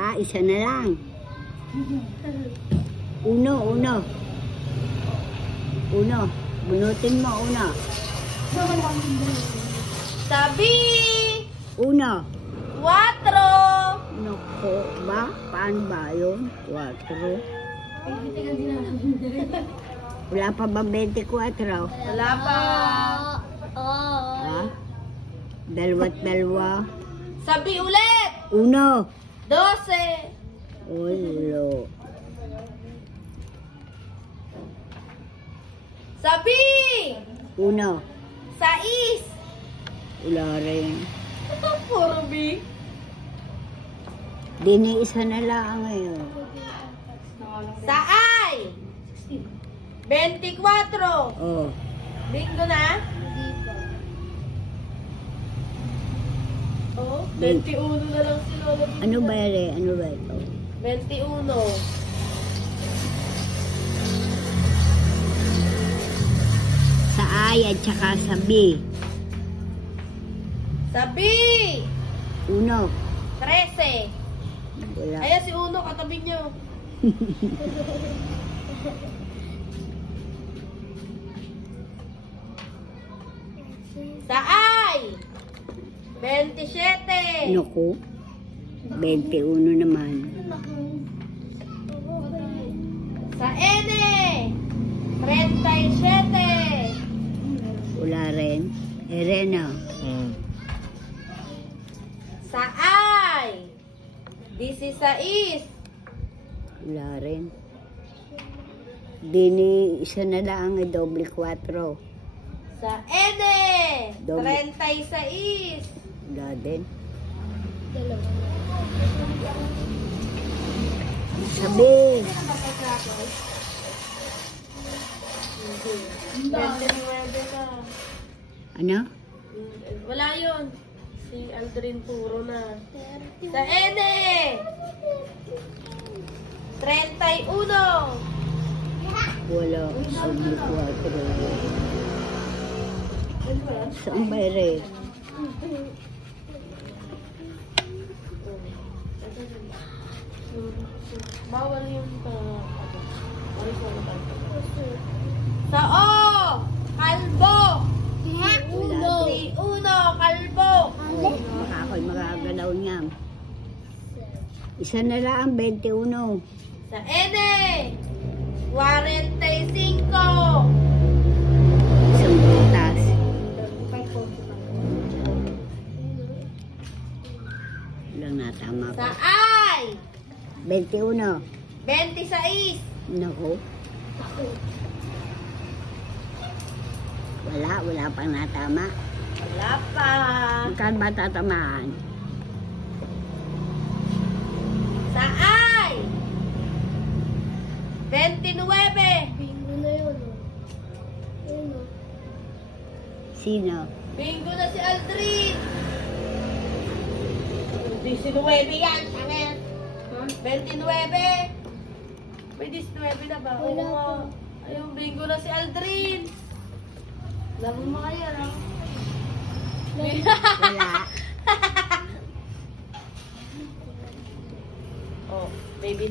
Ah, isa na lang. Uno. Bunutin mo, uno. Sabi! Uno. 4! Nako ba? Paano ba yun? 4. Wala pa ba 24? Wala pa. Ha? Dalawa't-dalawa. Sabi ulit! Uno. 12! Ulo. Sabi! Uno. 6! Wala rin. Puro B. Dini isa na lang ngayon. Saay! 24! Oh. Bingo na? Oh, 21 na lang si Lola. Ano ba rin? Ano ba ito? 21. Sa ay at saka sa B. Sabi! Uno. 13. Wala. Ayan si Uno, katabi niyo. Saay! 27. Naku. 21 naman. Sa N! 37. Wala rin. Erena. Sa I! 16. Wala rin. Dini isa na lang ang doble 4. Sa N! Doble. 36. Wala din. Sabi. 29 ka. Ano? Wala yun. Si Aldrin puro na. Sa N! 31. Wala. Doble 4. Saan ba rin? Bawal yung sa O! Kalbo! Wala. Si Uno! Kalbo! Baka ako'y magagalaw niya. Isa na lang, 21. Sa N! 45! Isang butas. Walang natama Sa ko. I! 21. 26! Naku. Wala pang natama. Wala pa. Magkano ba tatamaan? Sa I! 29! Bingo na yun. Sino? Bingo na si Aldrin! 19 yan! Tangin! 29! May 19 na ba? Wala Oo. pa. Ayun, bingo na si Aldrin! Labo mo kayo, no? Wala. Oh, baby.